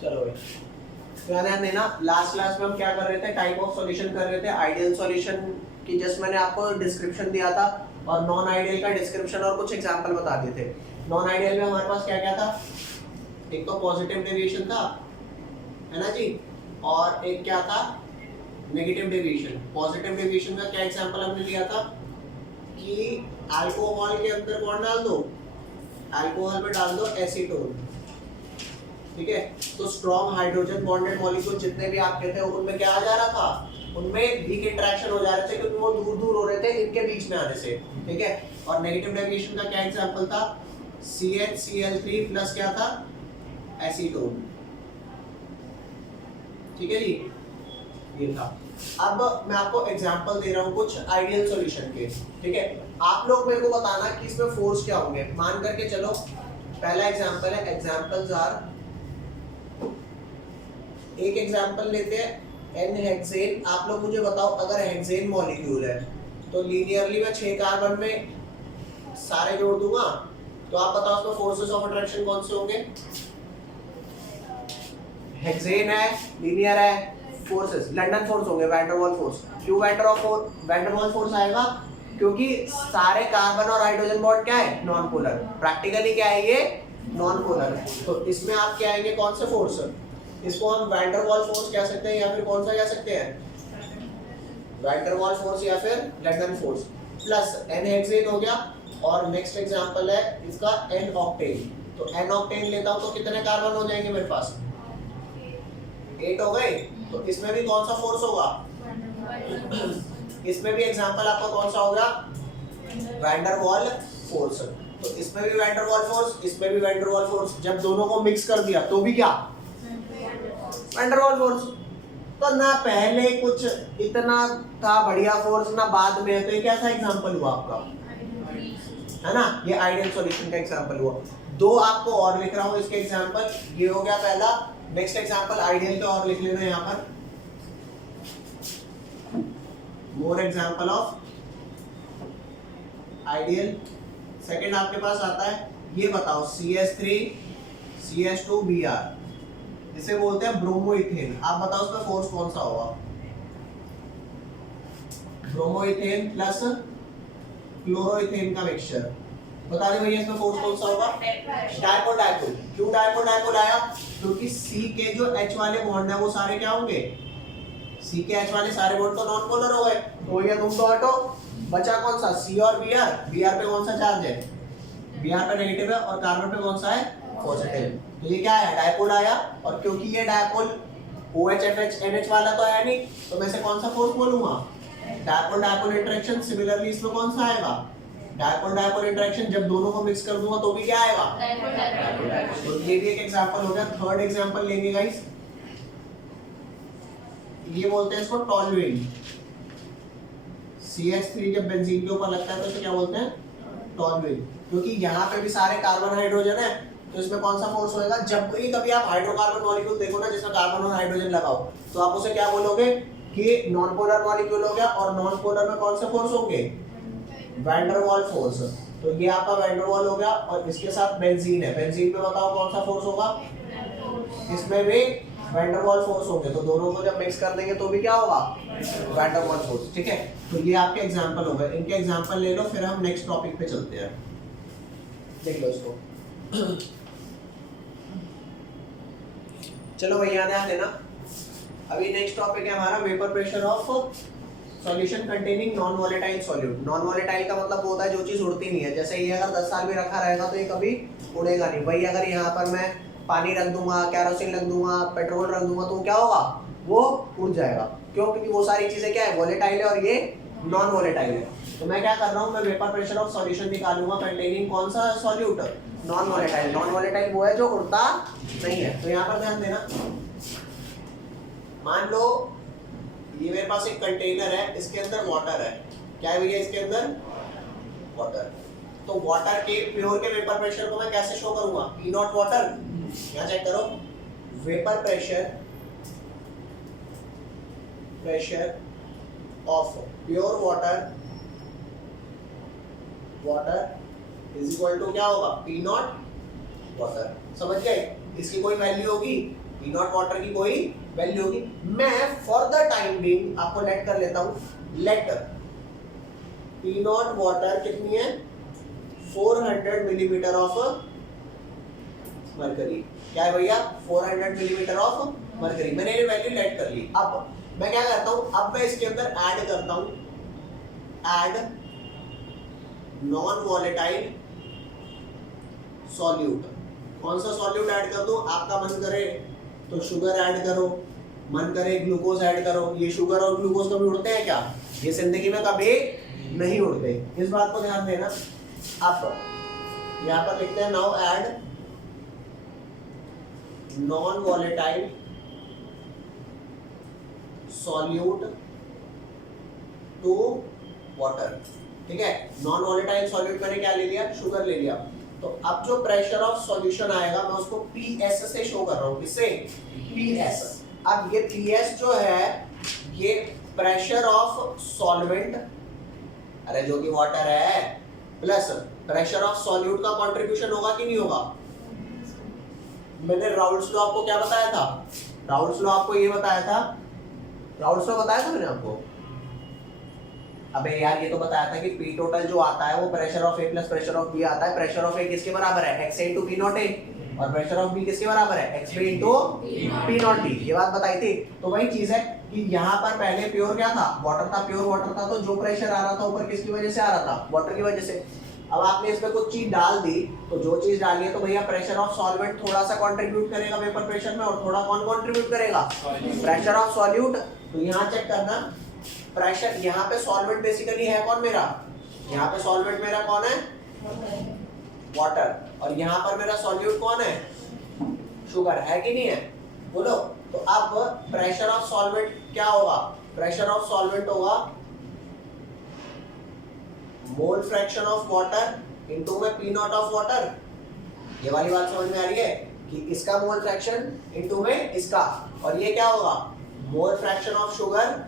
चलो भाई ध्यान देना, लास्ट क्लास में हम क्या कर रहे थे, टाइप ऑफ सॉल्यूशन कर रहे थे। आइडियल सॉल्यूशन की जस्ट मैंने आपको डिस्क्रिप्शन दिया था और नॉन आइडियल का डिस्क्रिप्शन और कुछ एग्जांपल बता दिए थे। नॉन आइडियल में हमारे पास क्या क्या था, एक तो पॉजिटिव डेविएशन था, है ना जी, और एक क्या था, नेगेटिव डेविएशन। पॉजिटिव डेविएशन का क्या एग्जांपल हमने लिया था कि अल्कोहल के अंदर कौन डाल दो, अल्कोहल में डाल दो एसीटोन, ठीक है। तो स्ट्रॉन्ग हाइड्रोजन बॉन्डेड मॉलिक्यूल जितने भी आपके थे उनमें क्या आ जा रहा था, उनमें वीक इंटरेक्शन हो जा रहे थे क्योंकि वो दूर दूर हो रहे थे इनके बीच में आने से, ठीक है। और नेगेटिव डेविएशन का क्या एग्जांपल था, CHCl3 प्लस क्या था, एसीटोन, ठीक है जी, ये था। अब मैं आपको एग्जांपल दे रहा हूँ कुछ आइडियल सॉल्यूशन के, ठीक है। आप लोग मेरे को बताना कि इसमें फोर्स क्या होंगे। मान करके चलो पहला एग्जांपल है, एग्जांपल्स आर, एक एग्जांपल लेते हैं एन हेक्सेन। आप लोग मुझे बताओ अगर हेक्सेन मॉलिक्यूल है तो लीनियरली मैं 6 कार्बन में सारे जोड़ दूंगा, तो आप बताओ उसमें फोर्सेस ऑफ अट्रैक्शन कौन से होंगे। हेक्सेन है, लीनियर है, फोर्सेस लंडन फोर्स होंगे, वैन डर वाल फोर्स। क्यों वैन डर वाल फोर्स आएगा, क्योंकि सारे कार्बन और हाइड्रोजन बॉन्ड क्या है, नॉन पोलर। प्रैक्टिकली क्या है ये, नॉन पोलर। तो इसमें आप क्या आएंगे, कौन से फोर्स, इसको हम वैन डर वाल फोर्स कह सकते हैं या फिर कौन सा कह सकते हैं, वैन डर वाल फोर्स या फिर London force. Plus n hexane हो गया, और नेक्स्ट एग्जांपल है इसका एन ऑक्टेन। तो एन ऑक्टेन लेता हूं तो कितने कार्बन हो जाएंगे मेरे पास, 8 हो गए। तो इसमें भी कौन सा फोर्स होगा, इसमें भी एग्जांपल आपका कौन सा होगा, वैन डर वाल फोर्स। तो इसमें भी वैन डर वाल फोर्स, इसमें भी वैन डर वाल फोर्स। जब दोनों को मिक्स कर दिया तो भी क्या, वैन डर वाल फोर्स। तो ना पहले कुछ इतना था बढ़िया फोर्स, ना बाद में। तो ये कैसा एग्जांपल हुआ आपका, है ना, ये आइडियल सॉल्यूशन का एग्जांपल हुआ। दो आपको और लिख रहा हूं इसके एग्जांपल, ये हो गया पहला। नेक्स्ट एग्जांपल आइडियल का और लिख लेना यहाँ पर, more example of ideal. Second आपके पास आता है, ये बताओ CH3 CH2Br, इसे बोलते हैं ब्रोमोइथेन। आप बताओ उसमें फोर्स कौन सा होगा, ब्रोमोइथेन प्लस क्लोरोइथेन का मिक्सचर। बता दे भैया इसमें फोर्स कौन सा होगा, डायपोल डायपोल। क्यों डायपोल डायपोल आया, क्योंकि C के जो H वाले बॉन्ड है वो सारे क्या होंगे, C के H वाले सारे बॉन्ड तो नॉन पोलर हो गए। तो भैया तुम तो हटो, बचा कौन सा, C और Br। Br पे कौन सा चार्ज है, Br पे नेगेटिव है, और कार्बन पे कौन सा है, पॉजिटिव। तो ये क्या है, डायपोल आया। और क्योंकि ये डायपोल OH NH वाला तो है नहीं, तो मैं इसे कौन सा फोर्स बोलूंगा, डायपोल डायपोल इंटरेक्शन। सिमिलरली इसमें कौन सा आएगा, डायपोल डायपोल इंटरेक्शन। जब दोनों को मिक्स कर दूंगा तो भी क्या आएगा, तो ये भी एक एग्जांपल हो गया। थर्ड एग्जांपल लेंगे गाइस, ये बोलते हैं इसको टॉलुइन। CH3 जब बेंजीन के ऊपर लगता है तो इसे क्या बोलते हैं, टॉलुइन। क्योंकि यहाँ पे भी सारे कार्बन हाइड्रोजन है, तो इसमें कौन सा फोर्स होएगा। जब भी कभी आप हाइड्रोकार्बन मॉलिक्यूल देखो ना जिसमें कार्बन और हाइड्रोजन लगाओ, तो आप उसे क्या बोलोगे कि नॉन पोलर मॉलिक्यूल हो गया। और नॉन पोलर में कौन से फोर्स होंगे, वैन डर वाल फोर्स। तो ये आपका वैन डर वाल हो गया। और इसके साथ बेंजीन है, बेंजीन पे बताओ कौन सा फोर्स होगा, इसमें भी वैन डर वाल फोर्स होंगे। तो दोनों को जब मिक्स कर देंगे तो भी क्या होगा, वैन डर वाल फोर्स, ठीक है। तो ये आपके एग्जांपल हो गए, इनके एग्जांपल ले लो, फिर हम नेक्स्ट टॉपिक पे चलते हैं। देख लो इसको। चलो भैया ध्यान देना, अभी नेक्स्ट टॉपिक है हमारा vapour pressure of solution containing non volatile solute. Non volatile का मतलब वो होता है जो चीज उड़ती नहीं है। जैसे ये अगर 10 साल भी रखा रहेगा तो ये कभी उड़ेगा नहीं। भाई अगर यहाँ पर मैं पानी रख दूंगा, कैरोसिन रख दूंगा, पेट्रोल रख दूंगा, तो क्या होगा, वो उड़ जाएगा। क्यों, क्योंकि वो सारी चीजें क्या है, वोलेटाइल है, और ये नॉन वोलेटाइल है। तो मैं क्या कर रहा हूँ, मैं वेपर प्रेशर ऑफ सॉल्यूशन निकालूंगा कंटेनिंग कौन सा solute, non volatile. Non volatile वो है जो उड़ता नहीं है। तो यहाँ पर ध्यान देना, मान लो ये मेरे पास एक कंटेनर है, इसके अंदर वाटर है। क्या है भैया इसके अंदर, वाटर। तो वाटर के प्योर के वेपर प्रेशर को मैं कैसे शो करूंगा, P नॉट वाटर। यहाँ चेक करो, vapour pressure of pure water is equal to क्या होगा, P नॉट वाटर। समझ गए, इसकी कोई वैल्यू होगी पी नॉट वाटर की कोई वैल्यू होगी। मैं फॉर द टाइम बीइंग आपको लेट कर लेता हूं, लेट पी नॉट वाटर कितनी है 400 मिलीमीटर ऑफ मरकरी। क्या है भैया 400 मिलीमीटर ऑफ मरकरी। मैंने ये वैल्यू लेट कर ली। अब मैं क्या करता हूं, अब मैं इसके अंदर ऐड करता हूं, ऐड नॉन वॉलेटाइल सॉल्यूट। कौन सा सॉल्यूट ऐड कर दूं, आपका मन करे तो शुगर ऐड करो, मन करे ग्लूकोज ऐड करो। ये शुगर और ग्लूकोज कभी उड़ते हैं क्या, ये जिंदगी में कभी नहीं उड़ते, इस बात को ध्यान देना। अब यहां पर लिखते हैं now add non volatile solute to water. ठीक है, नॉन वॉलेटाइल सॉल्यूट मैंने क्या ले लिया, शुगर ले लिया। तो अब जो प्रेशर ऑफ सॉल्यूशन आएगा मैं उसको PS से शो कर रहा हूं, किससे, PS। अब ये PS जो है ये प्रेशर ऑफ सॉल्वेंट, अरे जो कि वाटर है, प्लस प्रेशर ऑफ सॉल्यूट का कंट्रीब्यूशन होगा कि नहीं होगा। मैंने राउल्स लॉ आपको क्या बताया था, राउल्स लॉ आपको ये बताया था, राउल्स लॉ बताया था मैंने आपको। अबे यार ये तो बताया था कि P टोटल जो आता है वो pressure of A plus pressure of B आता है। प्रेशर ऑफ A किसके बराबर है, XA into P not A, और प्रेशर ऑफ B किसके बराबर है, XB into P not B। ये बात बताई थी। तो वही चीज है कि यहाँ पर पहले प्योर क्या था, वाटर था, प्योर वाटर था, तो जो प्रेशर आ रहा था ऊपर किसकी वजह से आ रहा था, वाटर की वजह से। अब आपने इसमें कुछ चीज डाल दी, तो जो चीज डाली है तो भैया प्रेशर ऑफ सॉल्वेंट थोड़ा सा कंट्रीब्यूट करेगा वेपर प्रेशर में, और थोड़ा कौन कंट्रीब्यूट करेगा, प्रेशर ऑफ सॉल्यूट। तो यहाँ चेक करना प्रेशर, यहाँ पे सॉल्वेंट बेसिकली है कौन मेरा, यहाँ पे सॉल्वेंट मेरा कौन है, वाटर, और यहाँ पर मेरा सॉल्यूट कौन है, शुगर, है कि नहीं है, बोलो। तो अब प्रेशर ऑफ सॉल्वेंट क्या होगा, प्रेशर ऑफ सॉल्वेंट होगा mole fraction of water into में P नॉट ऑफ वाटर। ये वाली बात समझ में आ रही है कि इसका मोल फ्रैक्शन इनटू में इसका, और ये क्या होगा mole fraction of sugar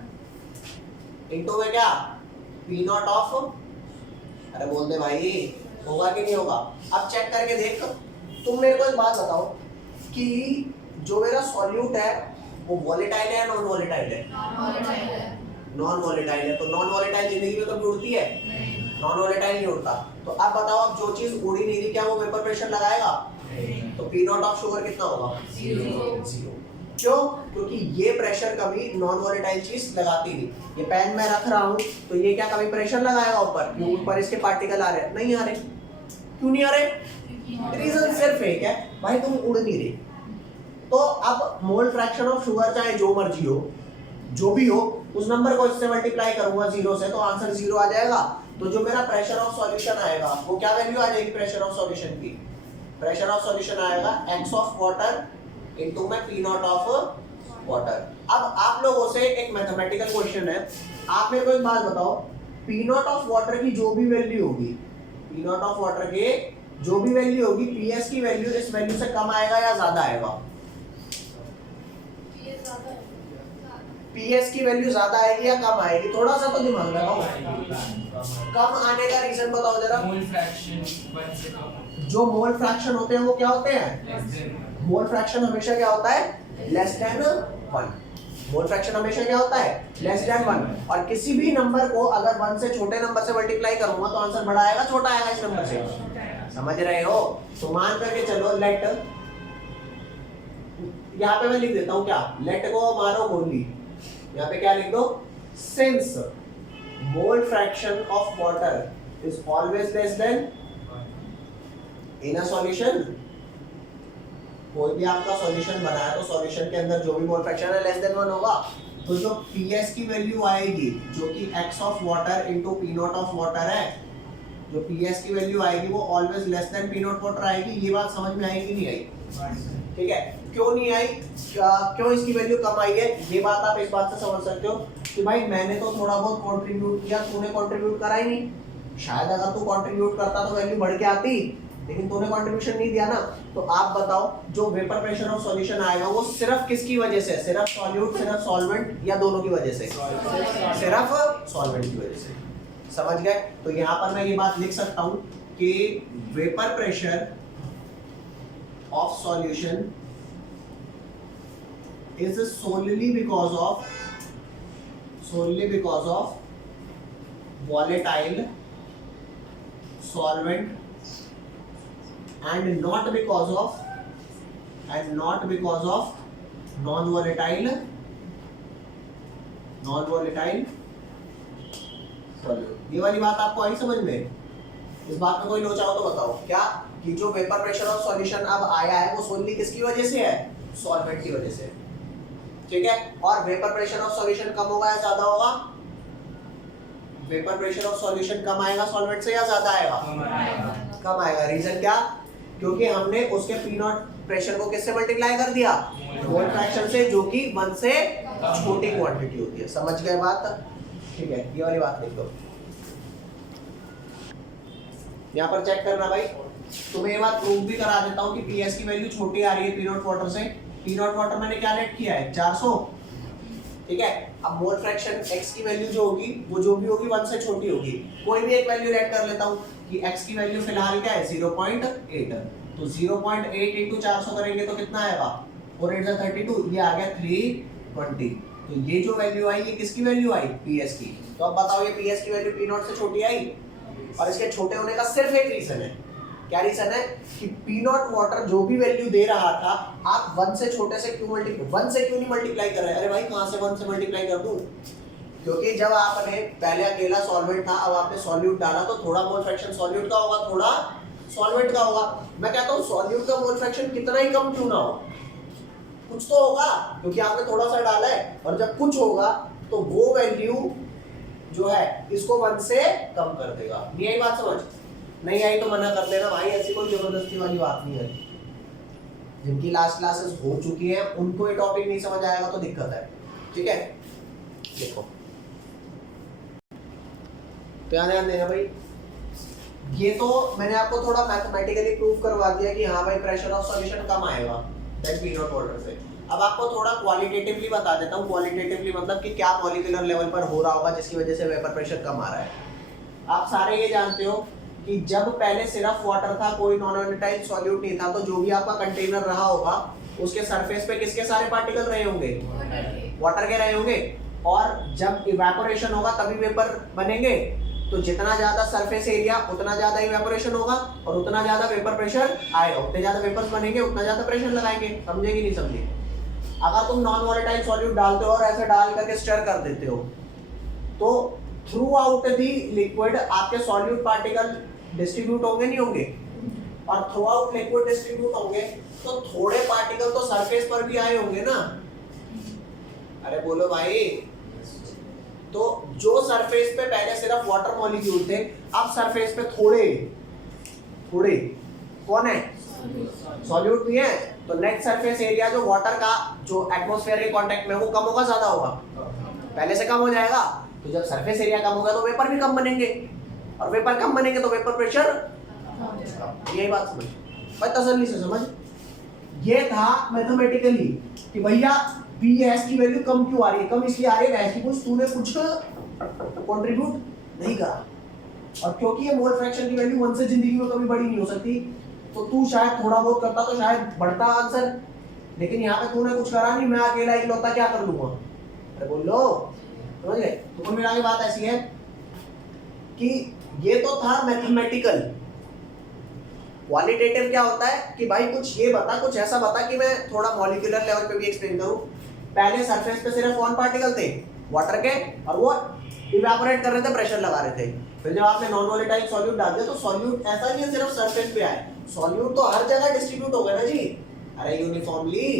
into में क्या P नॉट ऑफ, अरे बोल दे भाई, होगा कि नहीं होगा। अब चेक करके देख, तुम मेरे को एक बात बताओ कि जो मेरा सॉल्यूट है वो वॉलेटाइल है या नॉन वॉलेटाइल है, नॉन वॉलेटाइल है। तो नॉन वॉलेटाइल जिंदगी में कभी उड़ती है, नॉन वॉलेटाइल नहीं उड़ता। तो अब बताओ, अब जो चीज उड़ी नहीं रही क्या वो वेपर प्रेशर लगाएगा, तो P नॉट ऑफ शुगर कितना होगा, 0। क्यों, क्योंकि ये प्रेशर कभी नॉन वॉलेटाइल चीज लगाती नहीं। ये पेन में रख रहा हूं तो ये क्या कभी प्रेशर लगाएगा ऊपर, क्यों ऊपर इसके पार्टिकल आ रहे हैं, नहीं आ रहे। क्यों नहीं आ रहे, रीजन सिर्फ एक है भाई, तुम उड़ नहीं रहे। तो अब मोल फ्रैक्शन ऑफ शुगर चाहे जो मर्जी हो, जो भी हो, उस नंबर को इससे मल्टीप्लाई करूंगा 0 से, तो आंसर 0 आ जाएगा। तो जो मेरा प्रेशर ऑफ सॉल्यूशन आएगा वो क्या वैल्यू आ जाएगी प्रेशर ऑफ सॉल्यूशन की, प्रेशर ऑफ सॉल्यूशन आएगा x ऑफ वाटर इनटू में P नॉट ऑफ वाटर। अब आप लोगों से एक मैथमेटिकल क्वेश्चन है, आप मेरे को एक बात बताओ, P नॉट ऑफ वाटर की जो भी वैल्यू होगी, P नॉट ऑफ वाटर के जो भी वैल्यू होगी, PS की वैल्यू इस वैल्यू से कम आएगा या ज्यादा आएगा, PS की वैल्यू ज्यादा आएगी या कम आएगी, थोड़ा सा तो दिमाग लगाओ। कम आने का रीजन बताओ जरा। मोल फ्रैक्शन 1 से कम, जो मोल फ्रैक्शन होते हैं वो क्या होते हैं, मोल फ्रैक्शन हमेशा क्या होता है, लेस देन 1। मोल फ्रैक्शन हमेशा क्या होता है, लेस देन 1। और किसी भी नंबर को अगर 1 से छोटे नंबर से मल्टीप्लाई करूंगा तो आंसर बड़ा आएगा छोटा आएगा इस नंबर से, समझ रहे हो। तो मान करके चलो लेट, यहाँ पे मैं लिख देता हूँ क्या, लेट को मारो गोली, यहाँ पे क्या लिख दो, since mole fraction of water is always less then in a solution. कोई भी आपका सॉल्यूशन बना है तो सॉल्यूशन के अंदर जो भी मोल फ्रैक्शन है लेस देन 1 होगा। तो जो PS की वैल्यू आएगी जो कि x of water into P not of water है, जो PS की वैल्यू आएगी वो always less than P not water आएगी। ये बात समझ में आई कि नहीं आई, ठीक है। क्यों नहीं आई, क्यों इसकी वैल्यू कम आई है, ये बात आप इस बात से समझ सकते हो कि भाई मैंने तो थोड़ा बहुत कंट्रीब्यूट किया, तूने कंट्रीब्यूट करा ही नहीं। शायद अगर तू कंट्रीब्यूट करता तो वैल्यू बढ़ के आती, लेकिन तूने कंट्रीब्यूशन नहीं दिया ना। तो आप बताओ जो वेपर प्रेशर ऑफ सॉल्यूशन आएगा वो सिर्फ किसकी वजह से, सिर्फ सॉल्यूट, सिर्फ सॉल्वेंट, या दोनों की वजह से, सिर्फ सॉल्वेंट की वजह से, समझ गए। तो यहाँ पर मैं ये बात लिख सकता हूँ कि vapour pressure of solution is solely because of volatile solvent and not because of non-volatile solute। ये वाली बात आपको आई समझ में? इस बात में कोई लोचा हो तो बताओ क्या कि जो वेपर प्रेशर ऑफ सॉल्यूशन अब आया है वो सोनली किसकी वजह से है? सॉल्वेंट की वजह से। ठीक है, और वेपर प्रेशर ऑफ सॉल्यूशन कम होगा या ज्यादा होगा? वेपर प्रेशर ऑफ सॉल्यूशन कम आएगा सॉल्वेंट से या ज्यादा आएगा? कम आएगा। रीजन क्या? क्योंकि हमने उसके पी नॉट प्रेशर को किससे मल्टीप्लाई कर दिया? मोल फ्रैक्शन से, जो कि 1 से छोटी क्वांटिटी होती है। समझ गए बात? ठीक है, ये वाली बात लिख दो। यहाँ पर चेक करना भाई, तुम्हें ये बात प्रूव भी करा देता हूँ कि पीएस की वैल्यू छोटी आ रही है पी नॉट वाटर से। पी नॉट वाटर मैंने क्या लेट किया है? 400। ठीक है, अब मोल फ्रैक्शन x की वैल्यू जो होगी वो जो भी होगी 1 से छोटी होगी। कोई भी एक वैल्यू लेट कर लेता हूँ कि x की वैल्यू फिलहाल क्या है? 0.8। तो 0.8 इंटू 400 करेंगे तो कितना आएगा? 4 8 32, ये आ गया 320। तो ये जो वैल्यू आई ये किसकी वैल्यू आई? पीएस की। तो अब बताओ ये पीएस की वैल्यू पी नॉट से छोटी आई? और इसके छोटे होने का सिर्फ एक रीजन है। क्या रीजन है? कि पी नॉट वाटर जो भी वैल्यू दे रहा था आप 1 से छोटे से क्यों नहीं मल्टीप्लाई कर रहे? अरे भाई कहां से 1 से मल्टीप्लाई कर दूं? क्योंकि जब आपने पहले अकेला सॉल्वेंट था, अब आपने सॉल्यूट डाला तो थोड़ा मोल फ्रैक्शन सॉल्यूट का होगा, थोड़ा सॉल्वेंट का होगा। मैं कहता हूं सॉल्यूट का मोल फ्रैक्शन कितना ही कम क्यों ना हो, कुछ तो होगा, क्योंकि आपने थोड़ा सा डाला है। और जब कुछ होगा तो वो वैल्यू जो है इसको 1 से कम कर देगा। नहीं आई बात समझ? नहीं आई तो मना कर देना भाई, ऐसी कोई जबरदस्ती वाली बात नहीं है। जिनकी लास्ट क्लासेस हो चुकी हैं उनको ये टॉपिक नहीं समझ आएगा तो दिक्कत है। ठीक है, देखो तो ध्यान देना भाई, ये तो मैंने आपको थोड़ा मैथमेटिकली प्रूव करवा दिया कि हाँ भाई प्रेशर ऑफ सॉल्यूशन कम आएगा दैट पी नॉट वाटर से। अब आपको थोड़ा क्वालिटेटिवली बता देता हूँ। क्वालिटेटिवली मतलब कि क्या मॉलिक्यूलर लेवल पर हो रहा होगा जिसकी वजह से वेपर प्रेशर कम आ रहा है। आप सारे ये जानते हो कि जब पहले सिर्फ वाटर था, कोई नॉन वोलेटाइल सॉल्यूट नहीं था, तो जो भी आपका कंटेनर रहा होगा उसके सरफेस पे किसके सारे पार्टिकल रहे होंगे? वाटर के रहे होंगे। और जब इवेपोरेशन होगा तभी वेपर बनेंगे। तो जितना ज्यादा सरफेस एरिया उतना ज्यादा इवेपोरेशन होगा और उतना ज्यादा वेपर प्रेशर आएगा। उतने ज्यादा वेपर्स बनेंगे उतना ज्यादा प्रेशर लगाएंगे। समझे कि नहीं समझे? अगर तुम नॉन वोलेटाइल सॉल्यूट डालते हो और ऐसे डाल करके स्टर कर देते हो तो थ्रू आउट दी लिक्विड आपके सॉल्यूट पार्टिकल डिस्ट्रीब्यूट होंगे नहीं होंगे? और थ्रू आउट लिक्विड डिस्ट्रीब्यूट होंगे तो थोड़े पार्टिकल तो सरफेस पर भी आए होंगे ना? अरे बोलो भाई। तो जो सरफेस पे पहले सिर्फ वाटर मॉलिक्यूल थे, अब सरफेस पे थोड़े कौन है? सॉल्यूट भी है। तो नेट सरफेस एरिया जो वाटर का जो एटमॉस्फेयर के कांटेक्ट में वो कम होगा ज्यादा होगा? पहले से कम हो जाएगा। तो जब सरफेस एरिया कम होगा तो वेपर भी कम बनेंगे, और वेपर कम बनेंगे तो वेपर प्रेशर। यही बात समझ भाई, तसल्ली से समझ। ये था मैथमेटिकली कि भैया पीएस की वैल्यू कम क्यों आ रही है? कम इसलिए आ रही है वैसे कुछ तूने कुछ कंट्रीब्यूट नहीं करा। और क्योंकि ये मोल फ्रैक्शन की वैल्यू 1 से जिंदगी में कभी बड़ी नहीं हो सकती, तो तू शायद थोड़ा बहुत करता तो शायद बढ़ता आंसर। लेकिन यहाँ पे तूने कुछ करा नहीं, मैं अकेला इकलौता क्या कर लूंगा? अरे बोलो, समझ गए? तो कुल मिला के बात ऐसी है कि ये तो था मैथमेटिकल। क्वालिटेटिव क्या होता है कि भाई कुछ ये बता, कुछ ऐसा बता कि मैं थोड़ा मॉलिक्यूलर लेवल पे भी एक्सप्लेन करूं। पहले सरफेस पे सिर्फ कौन पार्टिकल थे? वाटर के, और वो इवेपोरेट कर रहे थे, प्रेशर लगा रहे थे। फिर जब आपने नॉन वोलेटाइल सॉल्यूट डाल दिया तो सॉल्यूट ऐसा नहीं है सिर्फ सरफेस पे आए, सॉल्यूट तो हर जगह डिस्ट्रीब्यूट हो गए ना जी। अरे यूनिफॉर्मली।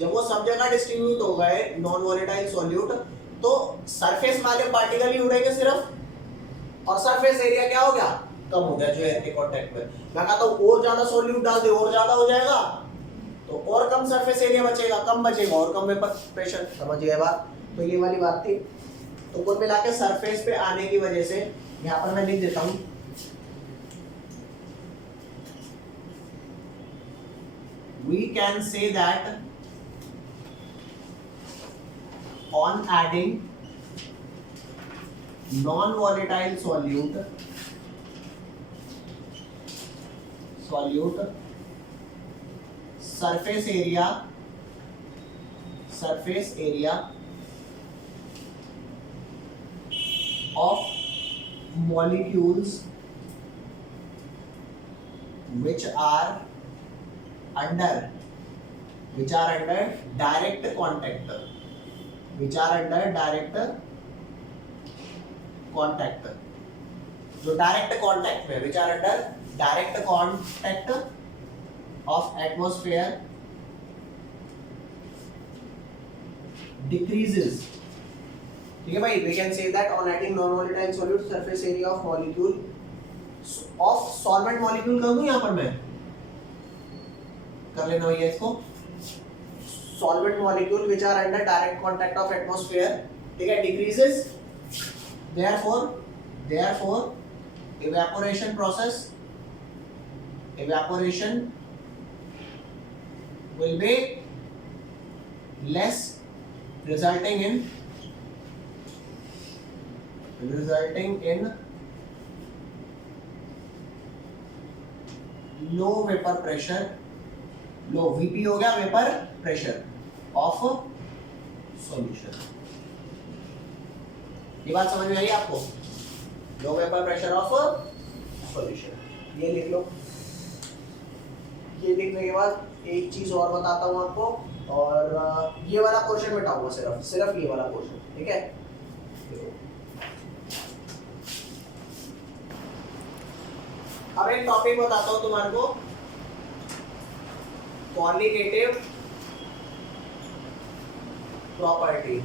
जब वो सब जगह डिस्ट्रीब्यूट हो गए नॉन वोलेटाइल सॉल्यूट, तो सरफेस वाले पार्टिकल ही उड़ेंगे सिर्फ, और सरफेस एरिया क्या हो गया? कम हो गया जो एयर के कांटेक्ट में। मैं कहता हूं और ज्यादा सॉल्यूट डाल दे और ज्यादा हो जाएगा, तो और कम सरफेस एरिया बचेगा, कम बचेगा और कम वेपर प्रेशर। समझ गए बात? तो ये वाली बात थी। तो कुल मिला के सरफेस पे आने की वजह से यहाँ पर मैं लिख देता हूं, we can say that on adding non-volatile solute surface area surface area of molecules which are under direct contact, जो डायरेक्ट कांटेक्ट में, which are under direct contact of atmosphere decreases. ठीक है भाई, we can say that on adding non-volatile solute surface area of molecule of solvent molecule कर दूं यहाँ पर मैं, कर लेना भैया इसको, solvent molecule which are under direct contact of atmosphere, ठीक है, decreases, therefore evaporation will be less, resulting in low vapor pressure, low VP हो गया वेपर प्रेशर ऑफ सॉल्यूशन। ये बात समझ में आई आपको? लो वेपर प्रेशर ऑफ सॉल्यूशन, ये लिख लो। ये लिखने के बाद एक चीज और बताता हूँ आपको, और ये वाला पोर्शन मिटाऊंगा, सिर्फ ये वाला पोर्शन, ठीक है। अब एक टॉपिक बताता हूँ तुम्हारे को, क्वालिटेटिव प्रॉपर्टी।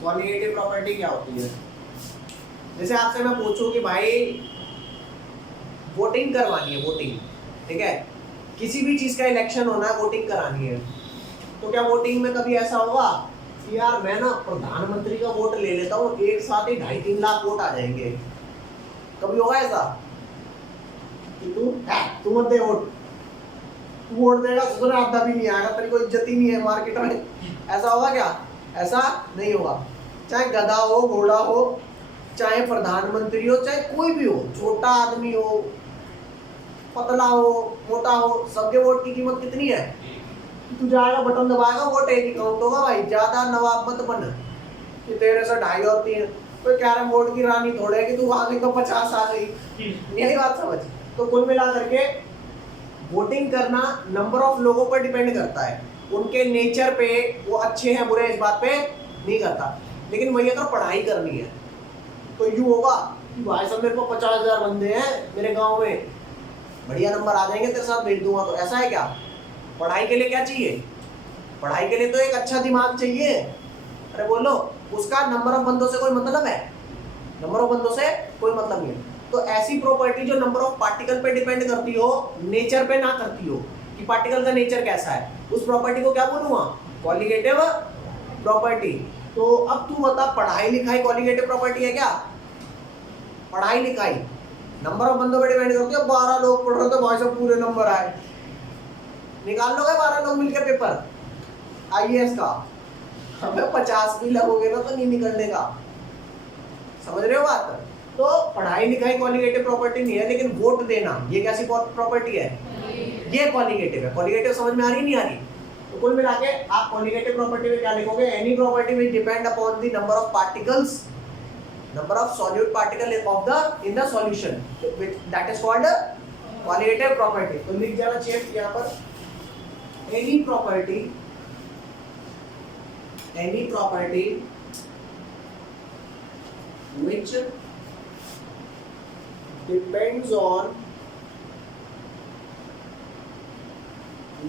क्वालिटेटिव प्रॉपर्टी क्या होती है? जैसे आपसे मैं पूछूं कि भाई वोटिंग करवानी है, वोटिंग, ठीक है, किसी भी चीज का इलेक्शन होना है, वोटिंग करानी है, तो क्या वोटिंग में कभी ऐसा होगा कि यार मैं ना प्रधानमंत्री का वोट ले लेता हूँ, एक साथ ही 2.5-3 लाख वोट आ जाएंगे? कभी होगा ऐसा कि तू मत दे वोट, तू वोट देगा सुधर आता भी नहीं आएगा, तेरी कोई इज्जत ही नहीं है मार्केट में? ऐसा होगा क्या? ऐसा नहीं होगा। चाहे गधा हो, घोड़ा हो, चाहे प्रधानमंत्री हो, चाहे कोई भी हो, छोटा आदमी हो, पतला हो, मोटा हो, सबके वोट की कीमत कितनी है? तू जाएगा बटन दबाएगा, वोट एक ही काउंट होगा भाई। ज्यादा नवाब मत बन कि तेरे से 2.5 और 3, तो कैरम बोर्ड की रानी थोड़े कि तू आगे तो 50 आ गई, यही बात समझ। तो कुल मिला करके वोटिंग करना नंबर ऑफ लोगों पर डिपेंड करता है, उनके नेचर पे, वो अच्छे हैं बुरे इस बात पे नहीं करता। लेकिन वही अगर पढ़ाई करनी है तो यूँ होगा कि भाई साहब मेरे को 50,000 बंदे हैं मेरे गांव में, बढ़िया नंबर आ जाएंगे, तेरे साथ भेज दूंगा। तो ऐसा है क्या? पढ़ाई के लिए क्या चाहिए? पढ़ाई के लिए तो एक अच्छा दिमाग चाहिए। अरे बोलो, उसका नंबर ऑफ बंदों से कोई मतलब है? नंबर ऑफ बंदों से कोई मतलब नहीं है। तो ऐसी प्रॉपर्टी जो नंबर ऑफ पार्टिकल पे डिपेंड करती हो, नेचर पे ना करती हो कि पार्टिकल का नेचर कैसा है, उस प्रॉपर्टी को क्या बोलूंगा? Qualitative property. तो अब तू बता, पढ़ाई लिखाई क्वालिटेटिव प्रॉपर्टी है क्या? पढ़ाई लिखाई नंबर ऑफ बंदों पे डिपेंड करती है। 12 लोग पढ़ रहे थे भाई साहब, पूरे नंबर आए, निकाल लोगे 12 लोग मिलकर पेपर IAS का? हमें 50 भी लगोगे ना तो नहीं निकलने का। समझ रहे हो बात? तो पढ़ाई लिखाई क्वालिटेटिव प्रॉपर्टी नहीं है, लेकिन वोट देना ये कैसी प्रॉपर्टी है? ये क्वालिटेटिव है। क्वालिटेटिव समझ में आ रही नहीं आ रही? तो कुल मिला के आप क्वालिटेटिव प्रॉपर्टी में क्या लिखोगे? Any property which depend upon the number of particles, number of solute particle of the in the solution, that is called qualitative property. तो लिख जाना चाहिए यहाँ पर, any property which depends on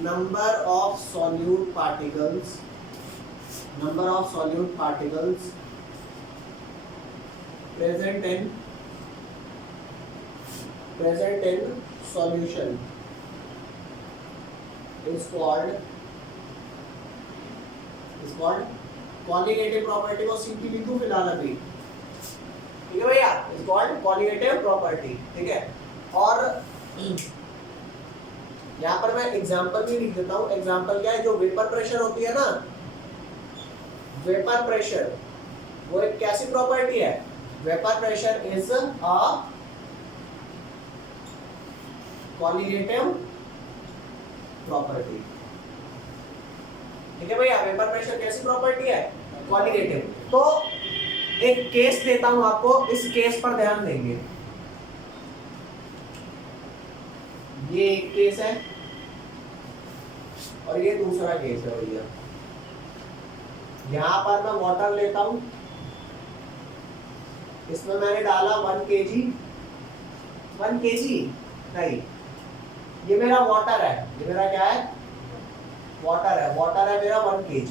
number of solute particles present in solution is called qualitative property। को simply लिखूं फिलहाल अभी, ठीक है भैया, इज कॉल्ड क्वालिटेटिव प्रॉपर्टी, ठीक है। और यहाँ पर मैं एग्जांपल भी लिख देता हूँ। एग्जांपल क्या है? जो वेपर प्रेशर होती है ना, वेपर प्रेशर वो एक कैसी प्रॉपर्टी है? Vapour pressure is a qualitative property. ठीक है भैया, वेपर प्रेशर कैसी प्रॉपर्टी है, क्वालिटेटिव। तो एक केस देता हूं आपको, इस केस पर ध्यान देंगे। ये एक केस है और ये दूसरा केस है भैया। यहां पर मैं वाटर लेता हूं, इसमें मैंने डाला 1 kg, 1 kg नहीं, ये मेरा वाटर है, ये मेरा क्या है, वाटर है, वाटर है मेरा 1 kg।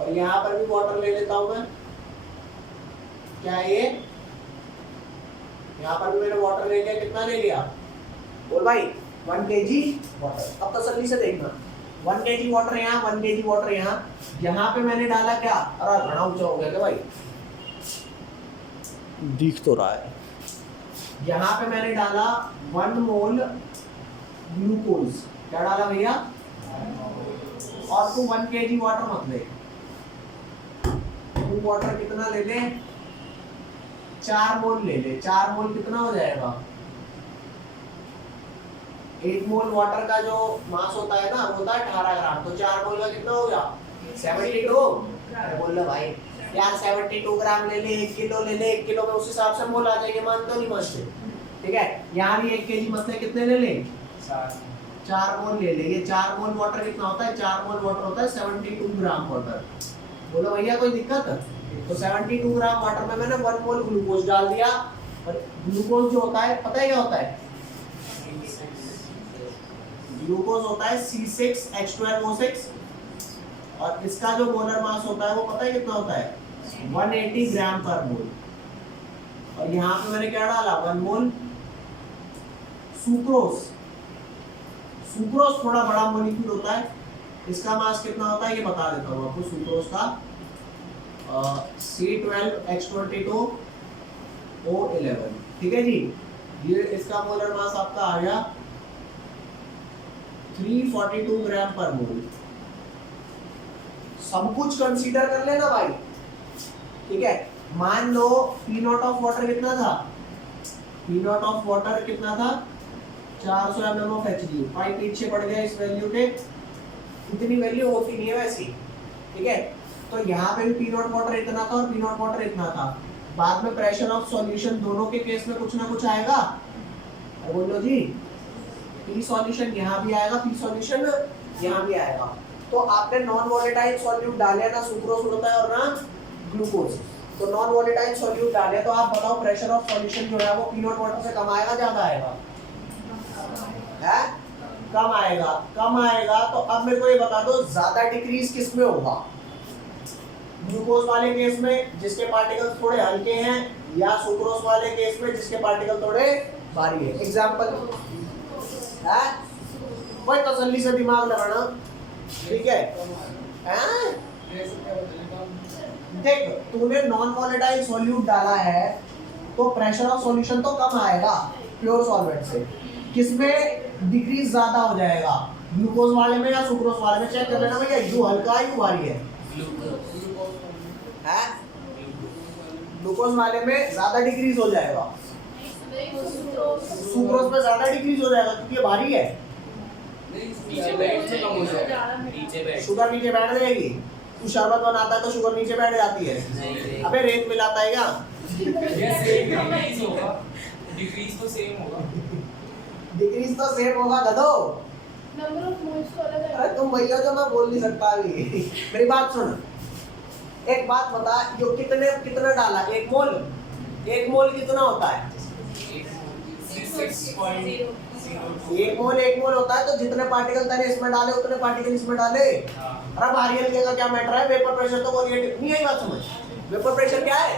और यहाँ पर भी वाटर ले लेता हूँ मैं, क्या है ये, यहाँ पर भी मैंने वाटर ले लिया, कितना ले लिया, बोल भाई 1 kg वाटर। अब तसल्ली से देखना, 1 kg वाटर यहाँ, 1 kg वाटर यहाँ, यहाँ पे मैंने डाला क्या, अरे घना ऊंचा हो गया क्या भाई, दिख तो रहा है, यहाँ पे मैंने डाला 1 मोल ग्लूकोज, क्या डाला भैया, और तू 1 kg वाटर मत ले, तू वाटर कितना ले ले, 4 मोल ले ले। 4 मोल कितना हो जाएगा, 1 मोल वाटर का जो मास होता है ना, होता है 18 ग्राम, तो 4 मोल का कितना हो गया, 72। अरे बोल ले भाई यार 72 ग्राम ले ले, 1 किलो ले ले, 1 किलो में उस हिसाब से मोल आ जाएंगे, मानते हो नहीं मानते, ठीक है। यहाँ भी 1 kg मसले कितने ले ले, 4 मोल ले ले। ये 4 मोल वाटर कितना होता है, 4 मोल वाटर होता है 72 ग्राम वाटर। बोलो भैया कोई दिक्कत, तो 72 ग्राम वाटर में मैंने 1 मोल ग्लूकोज डाल दिया। और ग्लूकोज जो होता है पता है क्या होता है, ग्लूकोज होता है C6H12O6, और इसका जो मोलर मास होता है वो पता है कितना होता है, 180 ग्राम पर मोल। और यहाँ पे मैंने क्या डाला, 1 मोल सुक्रोज। सुक्रोज थोड़ा बड़ा मॉलिक्यूल होता है, इसका मास कितना होता है ये बता देता हूँ आपको। सुक्रोज का C12H22O11, ठीक है जी। ये इसका मोलर मास आपका आ गया 342 ग्राम पर मोल। सब कुछ कंसीडर कर लेना भाई, ठीक है। मान लो पी नॉट ऑफ वाटर कितना था, पी नॉट ऑफ वाटर कितना था, 400 ml ऑफ Hg। भाई पीछे पड़ गया इस वैल्यू के, इतनी वैल्यू होती नहीं है वैसी, ठीक है। तो यहाँ पे भी पी नॉट वाटर इतना था और पी नॉट वाटर इतना था। बाद में प्रेशर ऑफ सॉल्यूशन दोनों के केस में कुछ ना कुछ आएगा, बोलो जी। पी सॉल्यूशन यहाँ भी आएगा, पी सॉल्यूशन यहाँ भी आएगा। तो आपने नॉन वोलेटाइल सॉल्यूट डाले ना, सुक्रोज होता है और ना ग्लूकोज। तो नॉन वोलेटाइल सॉल्यूट डाले, तो आप बताओ प्रेशर ऑफ सॉल्यूशन जो है वो पी नॉट वाटर से कम आएगा ज्यादा आएगा, है कम आएगा, कम आएगा। तो अब मेरे को ये बता दो ज्यादा डिक्रीज किस में होगा, ग्लूकोज वाले केस में जिसके पार्टिकल्स थोड़े हल्के हैं, या सुक्रोज वाले केस में जिसके पार्टिकल थोड़े भारी है। एग्जांपल है, कोई तसल्ली से दिमाग लगाना, ठीक है। देख तूने नॉन वोलेटाइल सॉल्यूट डाला है तो प्रेशर ऑफ सॉल्यूशन तो कम आएगा प्योर सॉल्वेंट से, किसमें डिक्रीज ज्यादा हो जाएगा, ग्लूकोज वाले में या सुक्रोज वाले में। चेक कर लेना भैया, यू हल्का है यू भारी है, ग्लूकोज वाले में ज्यादा डिक्रीज हो जाएगा, सुक्रोज में ज्यादा डिक्रीज हो जाएगा क्योंकि ये भारी है। नीचे बैठ से कम हो जाएगा, नीचे बैठ, शुगर नीचे बैठ जाएगी। तू शरबत बनाता है तो शुगर नीचे बैठ जाती है, अबे रेत मिलाता है क्या, डिक्रीज होगा, डिक्रीज तो सेम होगा, डिक्रीज तो सेम होगा गधो। नंबर ऑफ मोल्स तो अलग है। अरे तुम भैया जो मैं बोल नहीं सकता अभी मेरी बात सुन, एक बात बता, जो कितना डाला, 1 मोल, 1 मोल कितना होता है, 1 मोल होता है। तो जितने पार्टिकल तने इसमें डाले उतने पार्टिकल इसमें डाले। अरे भारी हल्के का क्या मैटर है, वेपर प्रेशर तो क्वालिटेटिव नहीं है, बात समझ। वेपर प्रेशर क्या है,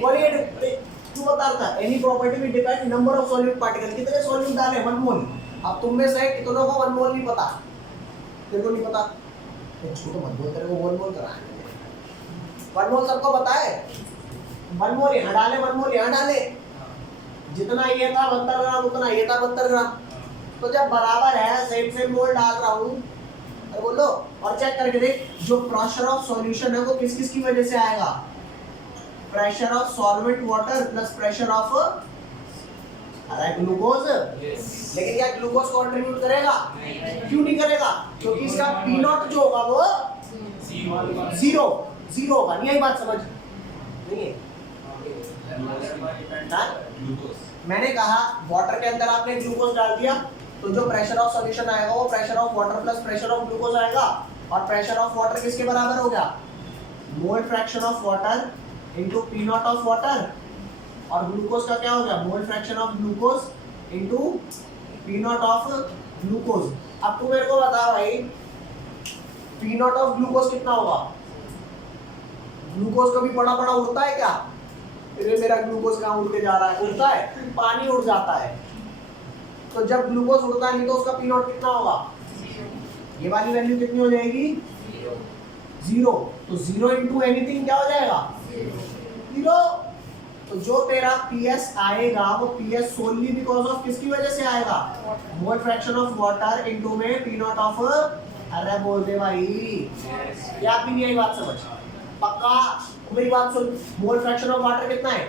क्वालिटेटिव। तू बता रहा था any property will depend number of solute particle, कितने सॉल्यूट डाले, 1 मोल। अब तुम में से कितनों को 1 मोल नहीं पता, तेरे को नहीं पता, तो छोटो मत बोल, तेरे को 1 मोल कराएंगे। 1 मोल सबको पता है, 1 मोल यहाँ डाले, 1 मोल यहाँ डाले, जितना ये था 72 ग्राम उतना ये था 72 ग्राम। तो जब बराबर है, सेम मोल डाल रहा हूँ, अरे बोलो। और चेक करके देख, जो प्रेशर ऑफ सॉल्यूशन है वो किस किस की वजह से आएगा, pressure of solvent water plus pressure of रहा है ग्लूकोज, लेकिन क्या ग्लूकोज कंट्रीब्यूट करेगा? क्यों नहीं करेगा? क्योंकि इसका पी नॉट जो होगा वो जीरो होगा। नहीं आई बात समझ? नहीं है? मैंने कहा वाटर के अंदर आपने ग्लूकोज डाल दिया तो जो प्रेशर ऑफ सॉल्यूशन आएगा वो pressure of water plus pressure of glucose आएगा, और प्रेशर ऑफ वाटर किसके बराबर हो गया? Mole fraction of water into P not of water, और ग्लूकोज का क्या हो गया? Mole fraction of glucose into P not of glucose. अब तू मेरे को बता भाई पी नॉट ऑफ ग्लूकोज कितना होगा? ग्लूकोज कभी बड़ा बड़ा उड़ता है क्या? मेरा ग्लूकोज कहाँ उड़ के जा रहा है? उड़ता है? पानी उड़ जाता है। तो जब ग्लूकोज उड़ता नहीं तो उसका पी नॉट कितना होगा? ये वाली वैल्यू कितनी हो जाएगी? जीरो। तो जीरो इंटू एनीथिंग क्या हो जाएगा? जीरो। तो जो तेरा पीएस आएगा वो पीएस सोनली बिकॉज ऑफ किसकी वजह से आएगा? Mole fraction of water into में पी नॉट ऑफ, अरे बोल दे भाई, याद भी नहीं आई बात समझ? पक्का? मेरी बात सुन, मोल फ्रैक्शन ऑफ वाटर कितना है?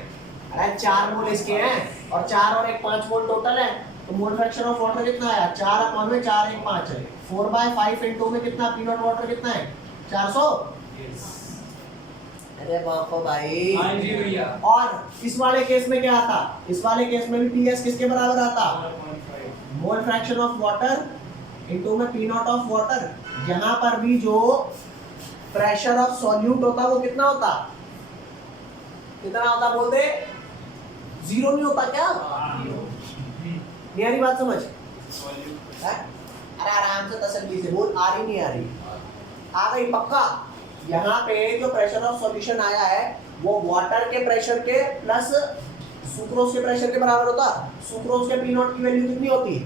अरे 4 मोल इसके हैं और 4 और 1 5 मोल टोटल है। तो मोल फ्रैक्शन ऑफ वाटर कितना है? 4 अपॉन में 4 1 5 है। 4/5 इनटू में कितना पी नॉट वाटर कितना है? 400। अरे बापो भाई। हाँ जी भैया। और इस वाले केस में क्या आता? इस वाले केस में भी पीएस किसके बराबर आता? Mole fraction of water into में पी नॉट ऑफ वाटर। यहाँ पर भी जो प्रेशर ऑफ सॉल्यूट होता वो कितना होता? कितना होता बोल दे? जीरो नहीं होता क्या? नहीं आ रही बात समझ? है? अरे आराम से तसल्ली से बोल, आ रही नहीं आ रही? आ गई पक्का? यहाँ पे जो प्रेशर ऑफ सॉल्यूशन आया है वो वाटर के प्रेशर के प्लस सुक्रोज के प्रेशर के बराबर होता। सुक्रोज के पी नॉट की वैल्यू कितनी होती?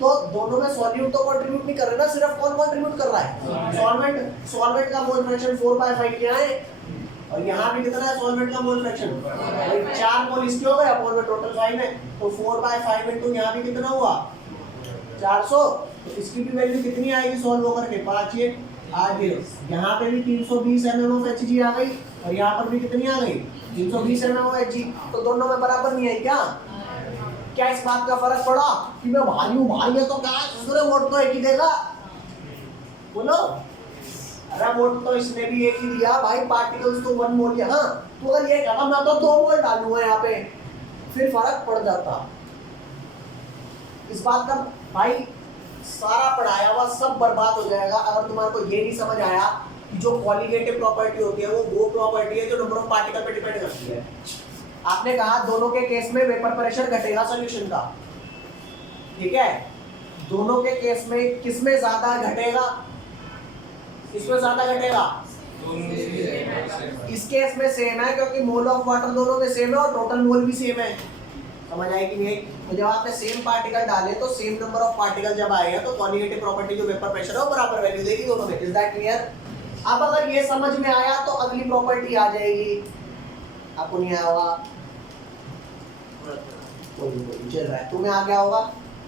तो दोनों में सॉल्यूट तो कंट्रीब्यूट नहीं कर रहे ना, सिर्फ कौन कंट्रीब्यूट कर रहा है? सॉल्वेंट। सॉल्वेंट का मोल फ्रैक्शन 4/5 क्या है, और यहाँ भी कितना है सॉल्वेंट का मोल फ्रैक्शन? 4 मोल इसके हो गए अपॉन में टोटल 5 है, तो 4/5 इनटू यहाँ भी कितना हुआ? 400। तो इसकी भी वैल्यू कितनी आएगी सॉल्व होकर के? 5 1 8 0। यहाँ पे भी 320 mm ऑफ Hg आ गई और यहाँ पर भी कितनी आ गई? 320 mm ऑफ Hg। तो दोनों में बराबर नहीं आई क्या? क्या इस बात का फर्क पड़ा कि मैं भारी हूँ? भारी है तो क्या दूसरे वोट तो एक ही देगा? बोलो। अरे वोट तो इसने भी एक ही दिया भाई, पार्टिकल्स तो 1 मोल है। हाँ तो अगर ये कहता मैं तो 2 मोल डालूंगा यहाँ पे, फिर फर्क पड़ जाता। इस बात का भाई सारा पढ़ाया हुआ सब बर्बाद हो जाएगा अगर तुम्हारे को ये नहीं समझ आया कि जो कॉलिगेटिव प्रॉपर्टी होती है वो प्रॉपर्टी है जो नंबर ऑफ पार्टिकल पे डिपेंड करती है। आपने कहा दोनों के केस में वेपर प्रेशर घटेगा सॉल्यूशन का, ठीक है? दोनों के केस में किसमें ज्यादा घटेगा? किसमें ज्यादा घटेगा? इस केस में सेम है क्योंकि मोल ऑफ वाटर दोनों में सेम है और टोटल मोल भी सेम है। समझ आए कि नहीं? तो जब आपने सेम पार्टिकल डाले तो सेम नंबर ऑफ पार्टिकल जब आएगा तो कॉलिगेटिव प्रॉपर्टी जो वेपर प्रेशर है वो बराबर वैल्यू देगी दोनों में। Is that clear? अब अगर ये समझ में आया तो अगली प्रॉपर्टी आ जाएगी। आपको नहीं आया होगा, कोई चल रहा है, तुम्हें आ गया होगा।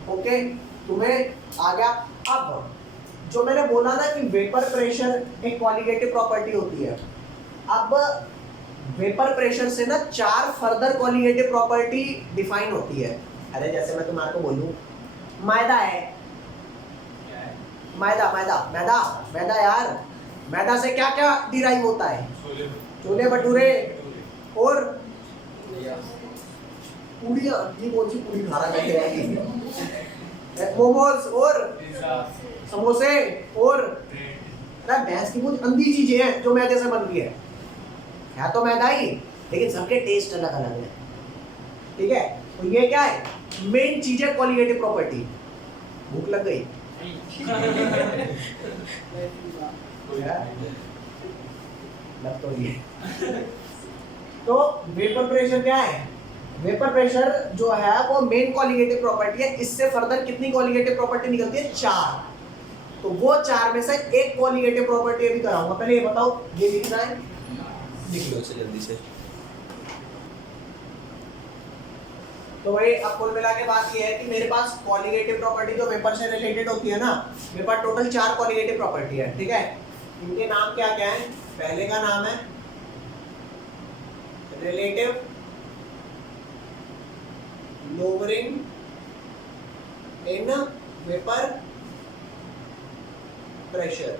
ओके तुम्हें आ गया। अब जो मैंने बोला ना कि वेपर प्रेशर एक कॉलिगेटिव प्रॉपर्टी होती है, अब वेपर प्रेशर से ना 4 फर्दर कॉलिगेटिव प्रॉपर्टी डिफाइन होती है। अरे जैसे मैं तुम्हारे को बोलूं मैदा है, मैदा मैदा मैदा मैदा यार, मैदा से क्या क्या डिराइव होता है? छोले भटूरे और पूड़ियाँ। ये कौन सी पूड़ी खा रहा है? मोमोज और समोसे और अरे भैंस की कुछ अंधी चीजें हैं जो मैदे से बन रही है तो मैदा ही, लेकिन सबके टेस्ट अलग अलग है। ठीक है, तो ये क्या है? मेन चीज है कॉलिगेटिव प्रॉपर्टी। भूख लग गई? लग तो ये। तो वेपर प्रेशर क्या है? वेपर प्रेशर जो है वो मेन कॉलिगेटिव प्रॉपर्टी है। इससे फर्दर कितनी कॉलिगेटिव प्रॉपर्टी निकलती है? 4। तो वो 4 में से एक कॉलिगेटिव प्रॉपर्टी अभी कराऊंगा। पहले ये बताओ, ये लिखना है, लिख लो जल्दी से। तो भाई अब कुल मिला के बात ये है कि मेरे पास कॉलिगेटिव प्रॉपर्टी जो वेपर से रिलेटेड होती है ना, मेरे पास टोटल 4 कॉलिगेटिव प्रॉपर्टी है। ठीक है, इनके नाम क्या क्या है? पहले का नाम है relative lowering in vapour pressure.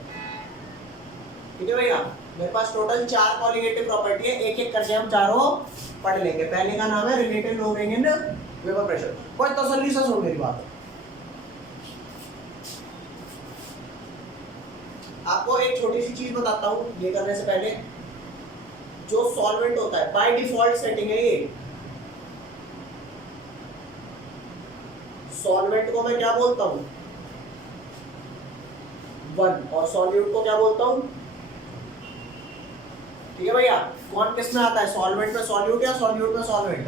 ठीक है भैया, मेरे पास टोटल 4 कॉलिगेटिव प्रॉपर्टी है, एक एक करके हम चारों पढ़ लेंगे। पहले का नाम है relative lowering in vapour pressure. कोई तसल्ली से सुन मेरी बात। आपको एक छोटी सी चीज बताता हूँ ये करने से पहले। जो सॉल्वेंट होता है बाय डिफॉल्ट सेटिंग है ये, सॉल्वेंट को मैं क्या बोलता हूँ 1 और सॉल्यूट को क्या बोलता हूँ। ठीक है भैया, कौन किस में आता है, सॉल्वेंट में सॉल्यूट या सॉल्यूट में सॉल्वेंट?